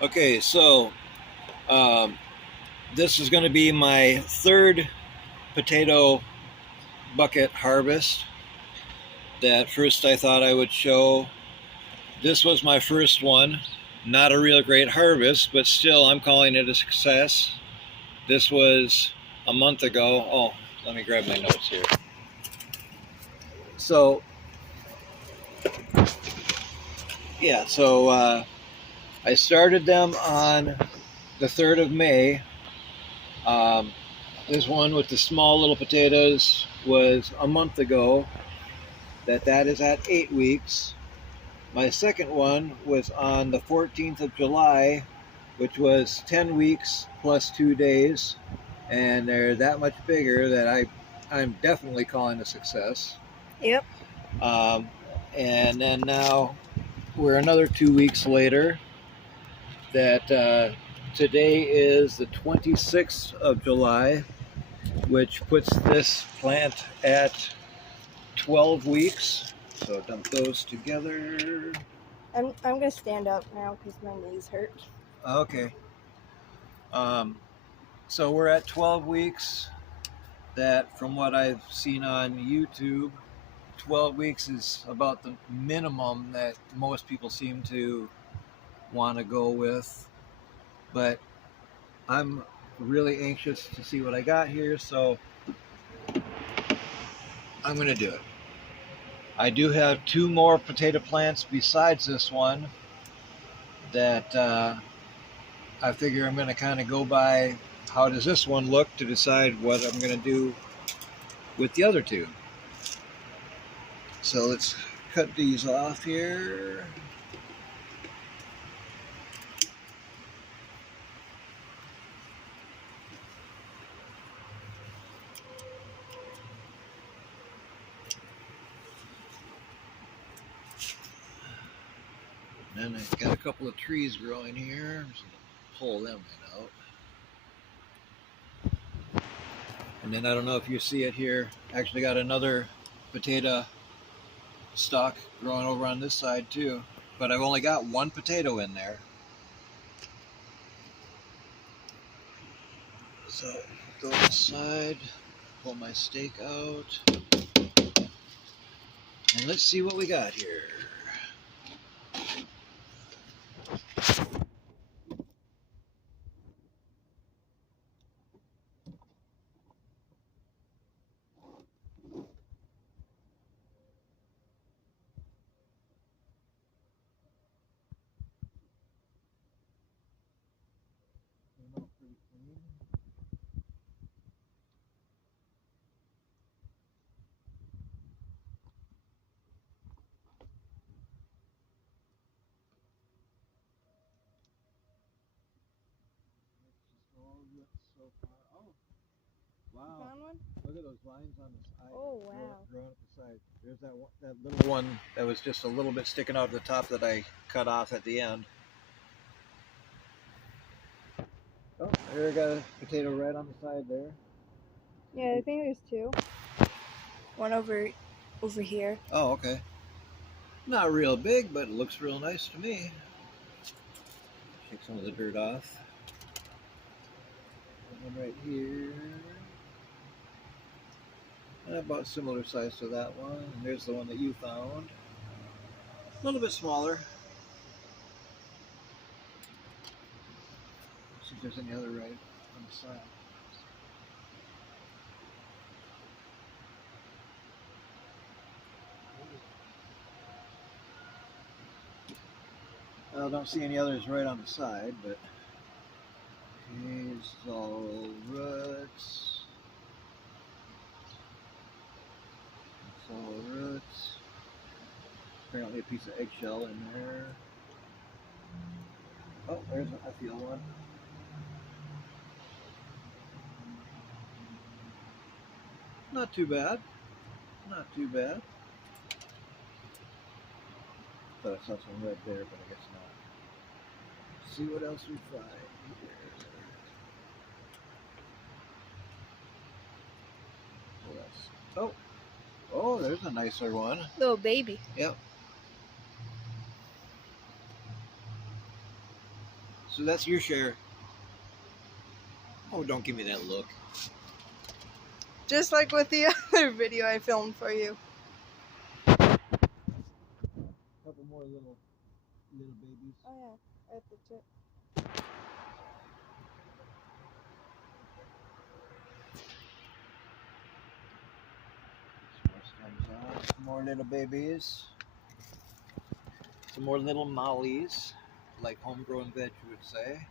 Okay, so um, this is going to be my third potato bucket harvest. That first I thought I would show. This was my first one. Not a real great harvest, but still I'm calling it a success. This was a month ago. Oh, let me grab my notes here. So, yeah, so I started them on the 3rd of May. Um, this one with the small little potatoes was a month ago. That is at 8 weeks. My second one was on the 14th of July, which was 10 weeks plus 2 days, and they're that much bigger that I'm definitely calling a success. Yep. Um, and then now we're another 2 weeks later. That today is the 26th of July, which puts this plant at 12 weeks. So dump those together. I'm gonna stand up now because my knees hurt. Okay. Um, so we're at 12 weeks. That, from what I've seen on YouTube, 12 weeks is about the minimum that most people seem to want to go with. But I'm really anxious to see what I got here, so I'm going to do it. I do have 2 more potato plants besides this one that I figure I'm going to kind of go by how does this one look to decide what I'm going to do with the other 2. So let's cut these off here. And then I've got a couple of trees growing here. I'm just going to pull them out. And then I don't know if you see it here. Actually got another potato stalk growing over on this side too. But I've only got 1 potato in there. So go aside, pull my stake out, and let's see what we got here. Oh, wow. Found one? Look at those vines on the side. Oh wow. Growing up the side. There's that little one that was just a little bit sticking out of the top that I cut off at the end. Oh, there I got a potato right on the side there. Yeah, I think there's 2. One over here. Oh, okay. Not real big, but it looks real nice to me. Shake some of the dirt off. And one right here. About similar size to that one. And there's the one that you found. A little bit smaller. See if there's any other right on the side. I don't see any others right on the side, but here's all roots. It's all roots. Apparently a piece of eggshell in there. Oh, there's I feel one. Not too bad. Not too bad. Thought I saw some red there, but I guess not. Let's see what else we find here. Oh, oh, there's a nicer one. Little baby. Yep. So that's your share. Oh, don't give me that look. Just like with the other video I filmed for you. Couple more little babies. Oh yeah, at the tip. Some more stems out. Some more little babies. Some more little mollies, like homegrown veg you would say.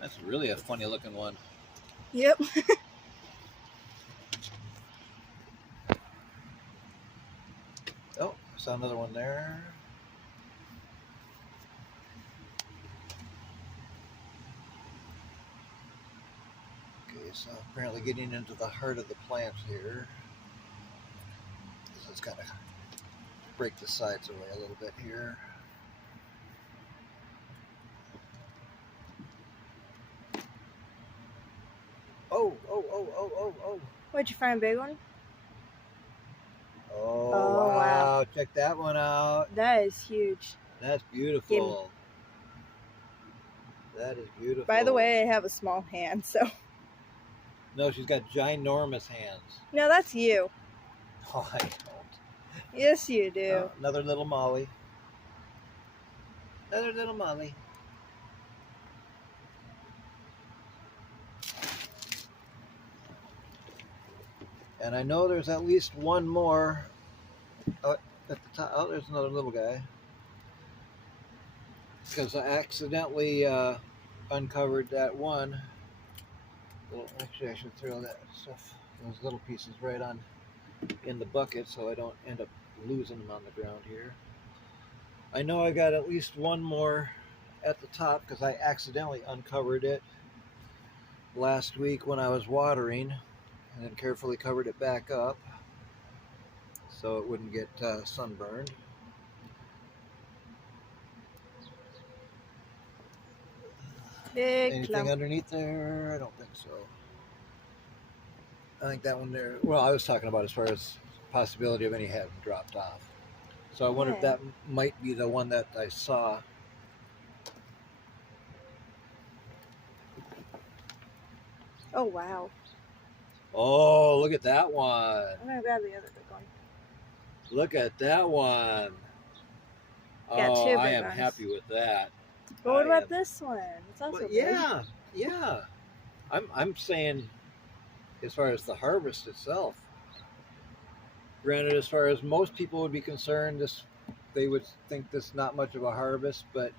That's really a funny looking one. Yep. Oh, I saw another one there. Okay, so apparently getting into the heart of the plant here. So it's got to break the sides away a little bit here. Oh. What'd you find, a big one? Oh, Oh, wow. wow. Check that one out. That is huge. That's beautiful. That is beautiful. By the way, I have a small hand, so. No, she's got ginormous hands. No, that's you. Oh, I don't. Yes, you do. Another little molly. Another little molly. And I know there's at least one more at the top. Oh, there's another little guy. Because I accidentally uncovered that one. Well, actually, I should throw that stuff, those little pieces right on in the bucket so I don't end up losing them on the ground here. I know I got at least one more at the top because I accidentally uncovered it last week when I was watering, and then carefully covered it back up so it wouldn't get sunburned. Big Anything clump. underneath there? I don't think so. I think that one there, well, I was talking about as far as possibility of any having dropped off. So I wonder if Yeah. that might be the one that I saw. Oh, wow. Oh, look at that one. I'm gonna grab the other big one. Look at that one. Got Oh, two I big am ones. happy with that. But what I about am- this one? It's also Well, big. yeah. I'm saying as far as the harvest itself. Granted, as far as most people would be concerned, they would think this not much of a harvest, but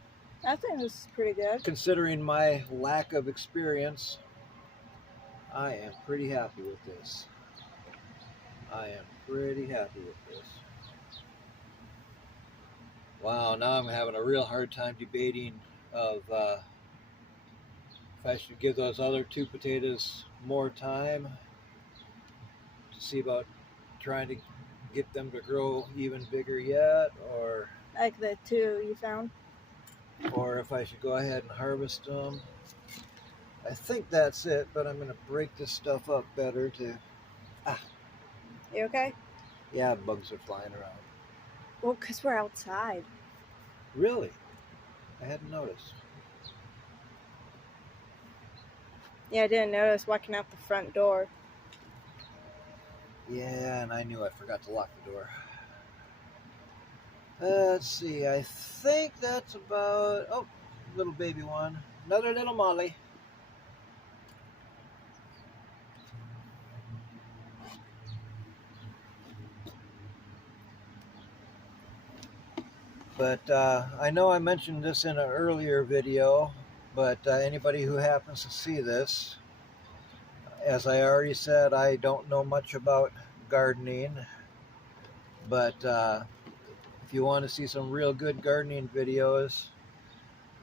I think this is pretty good. considering my lack of experience, I am pretty happy with this. Wow, now I'm having a real hard time debating of if I should give those other two potatoes more time to see about trying to get them to grow even bigger yet, or Like the two you found. if I should go ahead and harvest them. I think that's it, but I'm going to break this stuff up better to... You okay? Yeah, bugs are flying around. Well, because we're outside. Really? I hadn't noticed. Yeah, I didn't notice walking out the front door. Yeah, and I knew I forgot to lock the door. Let's see, I think that's about... Oh, little baby one. Another little molly. But I know I mentioned this in an earlier video, but anybody who happens to see this, as I already said, I don't know much about gardening, but if you want to see some real good gardening videos,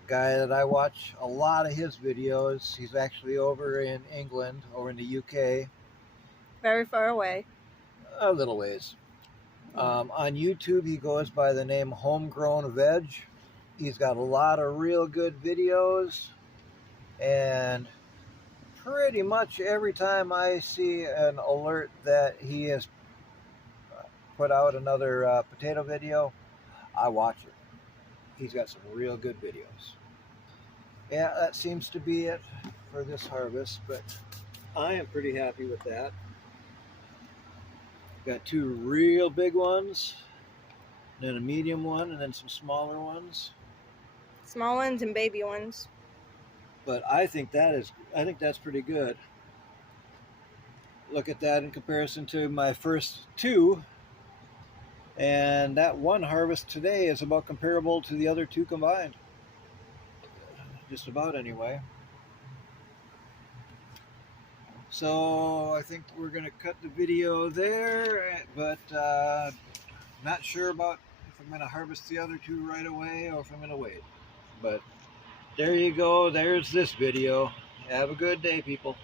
a guy that I watch a lot of his videos, he's actually over in England, over in the UK, Very far away. a little ways. On YouTube, he goes by the name Homegrown Veg. He's got a lot of real good videos, and pretty much every time I see an alert that he has put out another potato video, I watch it. he's got some real good videos. Yeah, that seems to be it for this harvest, but I am pretty happy with that. Got 2 real big ones, then a medium one, and then some smaller ones. Small ones and baby ones. But I think that's pretty good. Look at that in comparison to my first 2, and that one harvest today is about comparable to the other 2 combined. Just about, anyway. So I think we're going to cut the video there, but not sure about if I'm going to harvest the other 2 right away or if I'm going to wait. But there you go. There's this video. Have a good day, people.